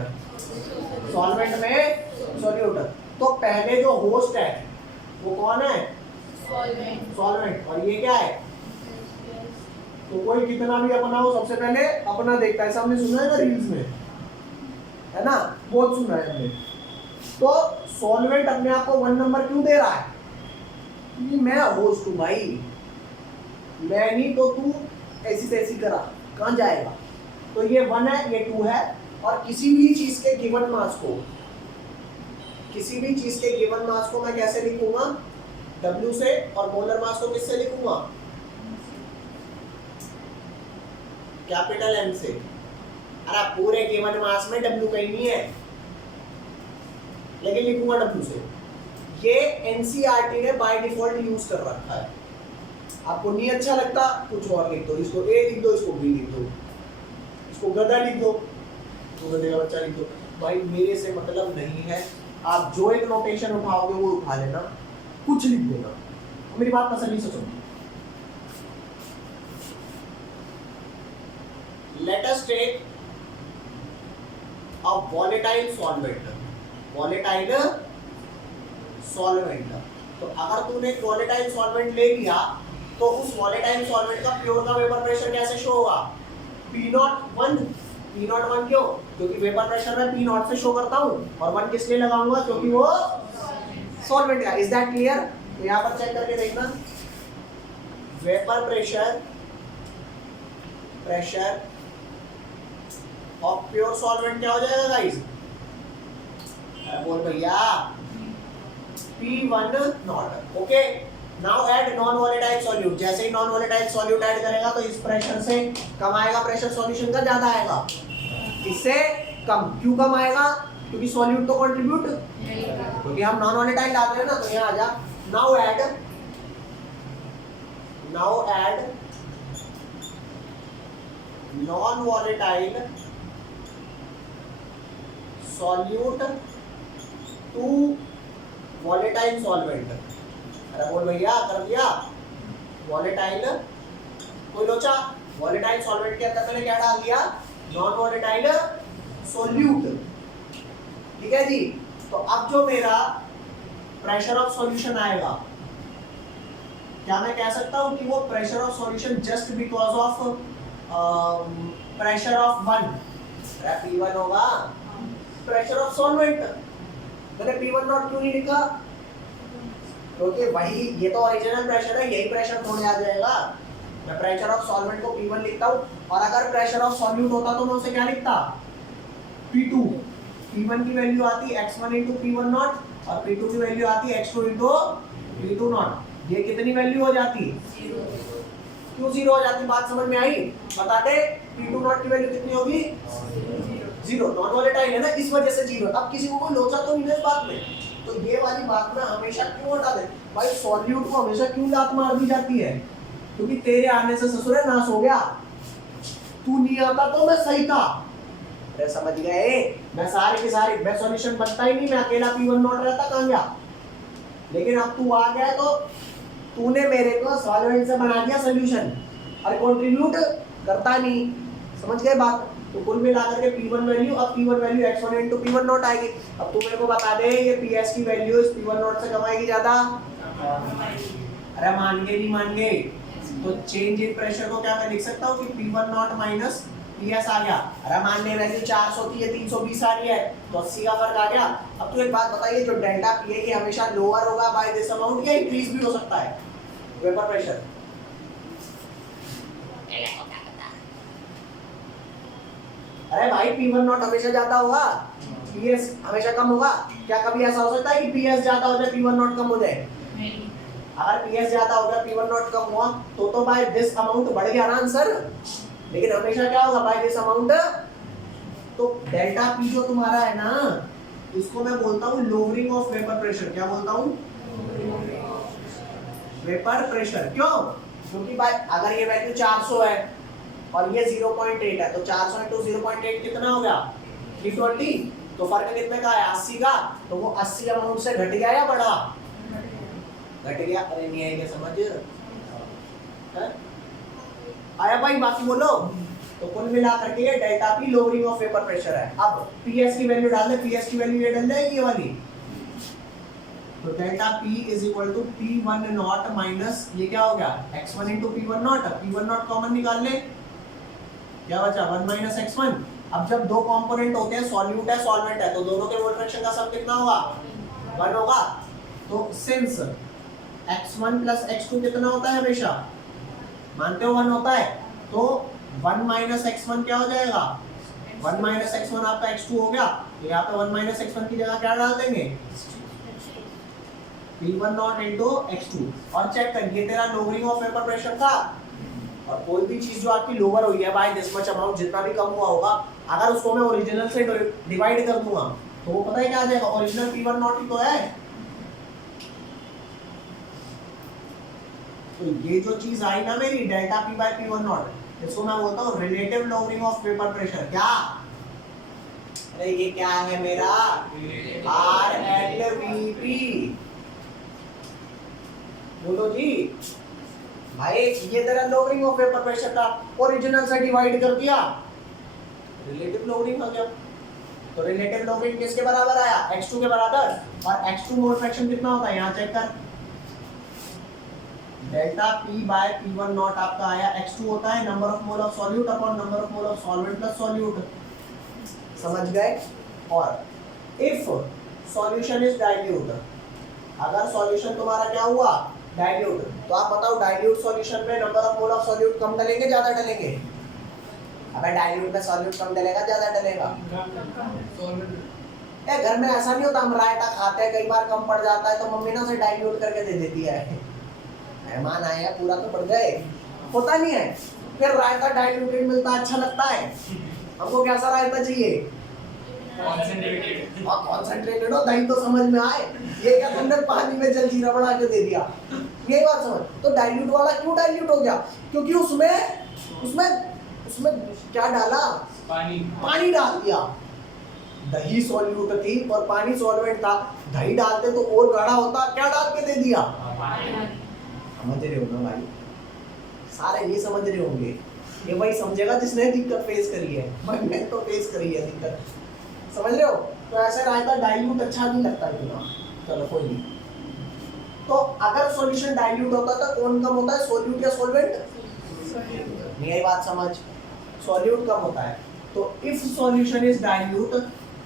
सॉल्वेंट में सॉल्यूट। तो पहले जो होस्ट है वो कौन है? सॉल्वेंट। और ये क्या है? तो कोई कितना भी अपना हो सबसे पहले अपना देखता है। हमने सुना है ना रील्स में, है ना, बहुत सुना है हमने। तो सॉल्वेंट अपने आप को 1 नंबर क्यों दे रहा है? कि मैं होस्ट हूं भाई, मैं नहीं तो तू ऐसी तैसी करा, कहां जाएगा। तो ये 1 है, ये 2 है। और किसी भी चीज के गिवन मास को, किसी भी चीज के गिवन मास को मैं कैसे लिखूंगा? W से। और मोलर मास को किससे लिखूंगा? कैपिटल M से। अरे पूरे गिवन मास में W कहीं नहीं है, लेकिन लिखूंगा W से। ये एनसीईआरटी ने बाय डिफॉल्ट यूज कर रखा है। आपको नहीं अच्छा लगता कुछ और लिख दो, इसको A लिख दो, इसको B लिख दो, इसको गधा लिख दो, तो गधे का बच्चा लिख दो। भाई मेरे से मतलब नहीं है, आप जो एक नोटेशन उठाओगे वो उठा लेना, कुछ लिख देना। मेरी बात तसल्ली से सुनो। Let us take a volatile solvent. Volatile solvent. तो अगर तूने एक volatile solvent ले लिया तो उस volatile solvent का प्योर का वेपर प्रेशर कैसे शो होगा? P01। P01 क्यों? क्योंकि वेपर प्रेशर में P0 से शो करता हूँ, और 1 किस लिए लगाऊंगा? क्योंकि वो सॉल्वेंट का। Is that clear? तो यहाँ पर चेक करके देखना, वेपर प्रेशर और प्योर सॉल्वेंट क्या हो जाएगा गाइस? बोल भैया P1 not. Okay, now add non volatile solute. जैसे ही नॉन वोलेटाइल सॉल्यूट ऐड करेगा तो इस प्रेशर से कम आएगा, प्रेशर सॉल्यूशन का ज्यादा आएगा, इससे कम। क्यों कम आएगा? क्योंकि सॉल्यूट तो कंट्रीब्यूट, क्योंकि हम नॉन वोलेटाइल डाल रहे हैं ना। तो यहाँ आ जा, now add non volatile solute to volatile solvent. अरे बोल भैया, कर दिया वोलेटाइल, कोई लोचा? वोलेटाइल सॉल्वेंट के अंदर मैंने क्या डाल दिया? Non volatile solute. ठीक है जी। तो अब जो मेरा प्रेशर ऑफ सॉल्यूशन आएगा, क्या मैं कह सकता हूं कि वो pressure of solution just because of pressure of 1? P1 होगा प्रेशर ऑफ सॉल्वेंट। मैंने P1 नॉट क्यों नहीं लिखा? क्योंकि वही ये तो ओरिजिनल प्रेशर है, यही प्रेशर थोड़े आ जाएगा। मैं प्रेशर ऑफ सॉल्वेंट को P1 लिखता हूँ, और अगर प्रेशर ऑफ सॉल्यूट होता तो मैं उसे क्या लिखता? P2। P1 की वैल्यू आती x1 into P1 नॉट, और P2 की वैल्यू आती x2 into P2 नॉट। ये कितनी वैल्यू हो जाती? क्यों 0 हो जाती? बात समझ में आई? बता दे, P2 नॉट की वैल्यू कितनी होगी? 0। नॉन वोलेटाइल है ना, इस वजह से 0। अब किसी को कोई लोचा तो नहीं है इस बात में। तो ये वाली बात ना हमेशा क्यों हटा दे भाई? सॉल्यूट को हमेशा क्यों लात मार दी जाती है? क्योंकि तेरे आने से ससुरे नाश हो गया। तू नहीं आता तो मैं सही था। अरे समझ गए? मैं सारे की सारी, मैं सॉल्यूशन बनता ही नहीं, मैं अकेला P1 नॉट रहता कहां गया। लेकिन अब तू आ गया तो तूने मेरे को सॉल्वेंट से बना दिया सॉल्यूशन, और कंट्रीब्यूट करता नहीं। समझ गए बात? तो कुल मिलाकर के P1 वैल्यू, अब P1 value x1 into P1 not आएगी। अब तू मेरे को बता दे ये PS की वैल्यू इस P1 नॉट से कम आएगी ज्यादा? अरे मान गए नहीं मान गए? तो चेंज इन प्रेशर को क्या मैं लिख सकता हूँ कि P1 नॉट माइनस PS आ गया। अरे मान ले वैल्यू 400 थी, ये 320 आ रही है, तो 80 का फर्क आ गया। अब तू एक बात बताइए, जो डेल्टा P है ये हमेशा लोअर होगा बाय दिस अमाउंट या इंक्रीज भी हो सकता है वेपर प्रेशर? अरे भाई P1 नॉट हमेशा ज्यादा होगा, PS हमेशा कम होगा क्या? कभी ऐसा हो सकता है कि PS ज्यादा हो जाए P1 नॉट कम हो जाए? अगर PS ज्यादा हो गया P1 नॉट कम हुआ तो बाय दिस अमाउंट बढ़ गया ना आंसर। लेकिन हमेशा क्या होगा? By this amount. तो डेल्टा P जो तुम्हारा है ना, इसको मैं बोलता हूँ लोअरिंग ऑफ वेपर प्रेशर। क्या बोलता हूँ? Vapour pressure. क्यों? क्योंकि भाई अगर ये वैल्यू 400 है और ये 0.8 है तो 400 into 0.8 कितना हो गया? 320। तो फर्क कितने का है? 80 का। तो वो 80 अमाउंट से घट गया या बढ़ा? घट गया। अरे नहीं आएगा समझ है? आया भाई? बाकी बोलो। तो कुल मिला करके ये delta P lowering of vapour pressure है। अब पीएस की वैल्यू डाल दे। पीएस की वैल्यू ये डाल दे, ये वाली। तो delta P is equal to P1 not minus ये क्या हो गया? x1 into P1 not. P1 not common निकाल ले, क्या बचा? 1 माइनस x1। अब जब दो कंपोनेंट होते हैं, सॉल्यूट है सॉल्वेंट है, तो दोनों के मोल फ्रैक्शन का सम कितना होगा? 1 होगा। तो सिंस x1 प्लस x2 कितना होता है हमेशा? मानते हो 1 होता है। तो 1 माइनस x1 क्या हो जाएगा? 1 माइनस x1 आपका x2 हो गया। तो यहाँ पे 1 माइनस x1 की जगह क्या डाल देंगे? P1 not into x2। और चेक कर, ये तेरा लोअरिंग ऑफ वेपर प्रेशर था। और कोई भी चीज जो आपकी लोअर हुई है बाय दिस मच अमाउंट, जितना भी कम हुआ होगा, अगर उसको मैं ओरिजिनल से डिवाइड कर दूंगा तो वो पता है क्या आ जाएगा? ओरिजिनल P1 नॉट ही तो है। तो ये जो चीज आई ना मेरी delta P by P1 not, इसको मैं बोलता हूँ relative lowering of vapour pressure. क्या? अरे ये क्या है मेरा? RLVP। बोलो जी भाई, ये तेरा लोअरिंग ऑफ वेपर प्रेशर था, ओरिजिनल से डिवाइड कर दिया, रिलेटिव लोअरिंग हो गया। तो रिलेटिव लोअरिंग किसके बराबर आया? x2 के बराबर। और x2 मोल फ्रैक्शन कितना होता है? यहाँ चेक कर, delta P by P1 not आपका आया x2 होता है number of mole of solute upon number of mole of solvent plus solute. समझ गए? और इफ सॉल्यूशन इज डाइल्यूट, अगर सॉल्यूशन तुम्हारा क्या हुआ? डाइल्यूट, तो आप बताओ डाइल्यूट सॉल्यूशन में number of mole of solute कम डलेंगे ज्यादा डलेंगे? अबे डाइल्यूट में सॉल्यूट कम डलेगा ज्यादा डलेगा? घर में ऐसा नहीं होता, हम रायता खाते हैं कई बार कम पड़ जाता है तो मम्मी ना उसे डाइल्यूट करके दे देती है। मेहमान आए हैं पूरा तो पड़ गए, होता नहीं है। फिर रायता डाइल्यूटेड मिलता है, अच्छा लगता है। हमको कैसा रायता चाहिए? कॉन्सेंट्रेटेड हो, दही तो समझ में आए। ये क्या तुमने पानी में जलजीरा बना के दे दिया? यही बात समझ। तो डाइल्यूट वाला क्यों डाइल्यूट हो गया? क्योंकि उसमें क्या डाला? पानी डाल दिया। दही सॉल्यूट थी और पानी सॉल्वेंट था, दही डालते तो और गाढ़ा होता, क्या डाल के दे दिया? समझ रहे हो ना भाई? सारे ये समझ रहे होंगे। ये वही समझेगा जिसने दिक्कत फेस करी है। भाई मैं तो फेस करी है दिक्कत, समझ रहे हो? तो ऐसे रायता डाइल्यूट अच्छा नहीं लगता इतना। चलो कोई नहीं। तो अगर सॉल्यूशन डाइल्यूट होता तो कौन कम होता है? सॉल्यूट या सॉल्वेंट? नहीं आई बात समझ? सॉल्यूट कम होता है। तो इफ सॉल्यूशन इज डाइल्यूट,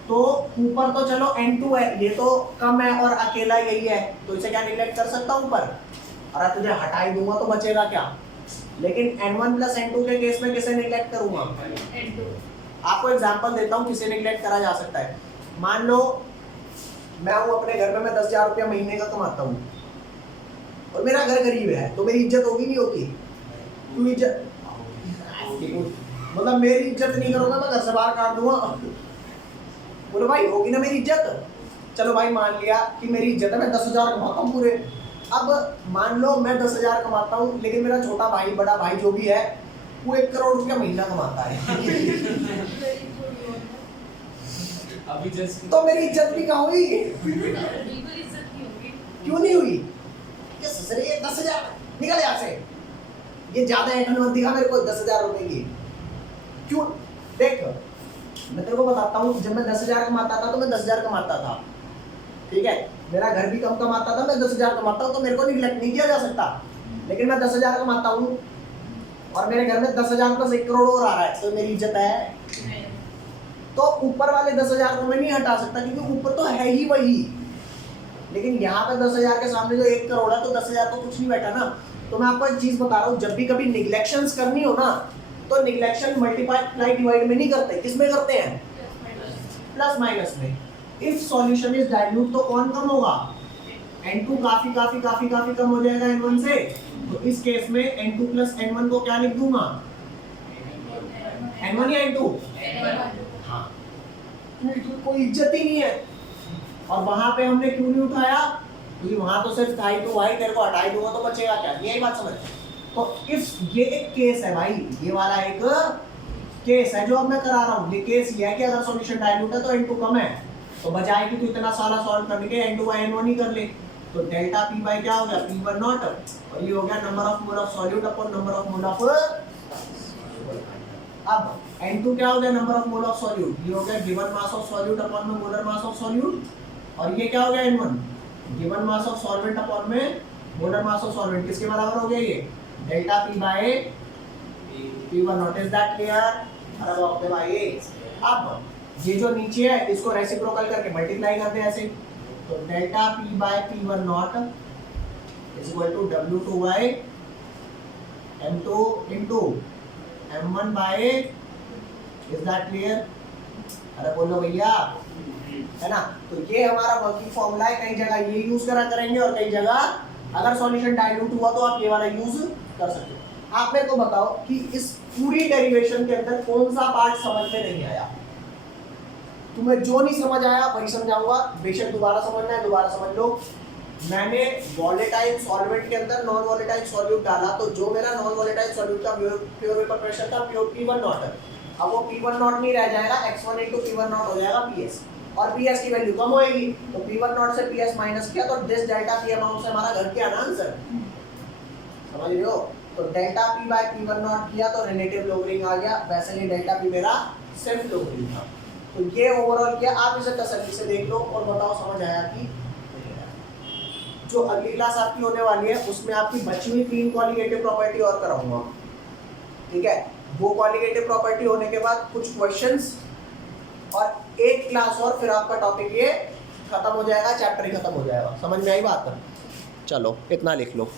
तो ऊपर तो चलो N2 है, ये तो कम है और अकेला यही है, तो इसे क्या निगलेक्ट कर सकता हूँ ऊपर? अरे तुझे हटा ही दूंगा तो बचेगा क्या? लेकिन N1 प्लस N2 के केस में किसे निगलेक्ट करूंगा? आपको एग्जांपल देता हूँ किसे निगलेक्ट करा जा सकता है। मान लो मैं हूँ अपने घर में, मैं 10,000 रुपया महीने का कमाता हूँ और मेरा घर गरीब है, तो मेरी इज्जत होगी नहीं होगी? क्यों इज्जत? मतलब मेरी इज्जत नहीं करोगे मैं घर से बाहर काट दूंगा? बोलो भाई होगी ना मेरी इज्जत? चलो भाई मान लिया कि मेरी इज्जत है, मैं 10,000 कमाता हूँ पूरे। अब मान लो मैं 10,000 कमाता हूँ, लेकिन मेरा छोटा भाई बड़ा भाई जो भी है वो 1 करोड़ रुपया महीना कमाता है। अभी जस्ट तो मेरी इज्जत भी कहाँ हुई? क्यों नहीं हुई? ये ससुरे 10,000 निकल यहाँ से, ये ज्यादा ऐठन मत दिखा मेरे को 10,000 रुपए की। क्यों? देख मैं तेरे को बताता हूँ, जब मैं 10,000 कमाता था तो मैं 10,000 कमाता था, ठीक है? मेरा घर भी कम कमाता था, मैं 10,000 कमाता हूँ, तो मेरे को निगलेक्ट नहीं किया जा सकता। लेकिन मैं 10,000 कमाता हूँ और मेरे घर में 10,000 प्लस 1 करोड़ और आ रहा है, तो मेरी इज्जत है? तो ऊपर वाले 10,000 को मैं नहीं हटा सकता क्योंकि ऊपर तो है ही वही। लेकिन यहाँ पे 10,000 के सामने जो 1 करोड़ है तो 10,000 तो कुछ नहीं बैठा ना। तो मैं आपको एक चीज बता रहा हूँ, जब भी कभी निगलेक्शंस करनी हो ना, तो निगलेक्शन मल्टीप्लाई डिवाइड में नहीं करते, किस में करते हैं? प्लस माइनस में इफ सॉल्यूशन इज डाइल्यूट तो कौन कम होगा, N2 काफी काफी काफी काफी कम हो जाएगा N1 से। तो इस केस में N2 प्लस N1 को क्या लिख दूंगा, N1 या N2? हाँ, कोई इज्जत ही नहीं है। और वहां पे हमने क्यों नहीं उठाया, क्योंकि वहां तो सिर्फ था ही, तो भाई तेरे को हटाई दूंगा तो बचेगा क्या, यही बात समझ। तो इफ ये एक केस है भाई, ये वाला एक केस है जो अब मैं करा रहा हूँ, ये केस ये है कि अगर सॉल्यूशन डाइल्यूट है तो N2 कम है, तो बजाय कि तू इतना सारा सॉल्व करने के N2 बाय N1 ही कर ले। तो डेल्टा P बाय क्या हो गया, P1 नॉट, और ये हो गया number of mole of solute upon number of mole of. अब N2 क्या हो गया, number of mole of solute, ये हो गया given mass of solute upon में मोलर मास ऑफ सॉल्यूट, और ये क्या हो गया N1, given mass of solvent upon में मोलर मास ऑफ सॉल्वेंट, किसके बराबर हो गया ये, delta P by P1 not. Is that clear? अरे बाप रे भाई, अब ये जो नीचे है इसको रेसिप्रोकल करके मल्टीप्लाई कर दे ऐसे, तो delta P by P1 not is equal to W2 by M2 into M1 by, is that clear? अरे बोलो भैया, है ना। तो ये हमारा वर्किंग फॉर्मूला है, कई जगह ये यूज करा करेंगे और कई जगह अगर सॉल्यूशन डाइल्यूट हुआ तो आप ये वाला यूज कर सकते हो। आप मेरे को बताओ कि इस पूरी डेरिवेशन के अंदर कौन सा पार्ट समझ में नहीं आया, तुम्हें जो नहीं समझ आया वही समझाऊंगा, बेशक दोबारा समझना है दोबारा समझ लो। मैंने वॉलेटाइल सॉल्वेंट के अंदर नॉन वॉलेटाइल सॉल्यूट डाला, तो जो मेरा नॉन वॉलेटाइल सॉल्यूट का प्योर वेपर प्रेशर था P1 नॉट है, अब वो P1 नॉट नहीं रह जाएगा, x1 into P1 नॉट हो जाएगा PS, और PS की वैल्यू कम होएगी, तो P1 नॉट से PS माइनस किया तो दिस डेल्टा P अमाउंट से हमारा घर के आना आंसर, समझ रहे हो। तो delta P by P1 not किया तो रिलेटिव लोगरिंग आ गया, वैसे ही डेल्टा P मेरा सेल्फ लोगरिंग था। तो ये ओवरऑल किया, आप इसे तसल्ली से देख लो और बताओ समझ आया कि जो अगली क्लास आपकी होने वाली है उसमें आपकी बची हुई 3 क्वालिटेटिव प्रॉपर्टी और कराऊंगा, ठीक है। वो क्वालिटेटिव प्रॉपर्टी होने के बाद कुछ क्वेश्चंस और एक क्लास और, फिर आपका टॉपिक ये खत्म हो जाएगा, चैप्टर ही खत्म हो जाएगा। समझ में आई बात? चलो इतना लिख लो।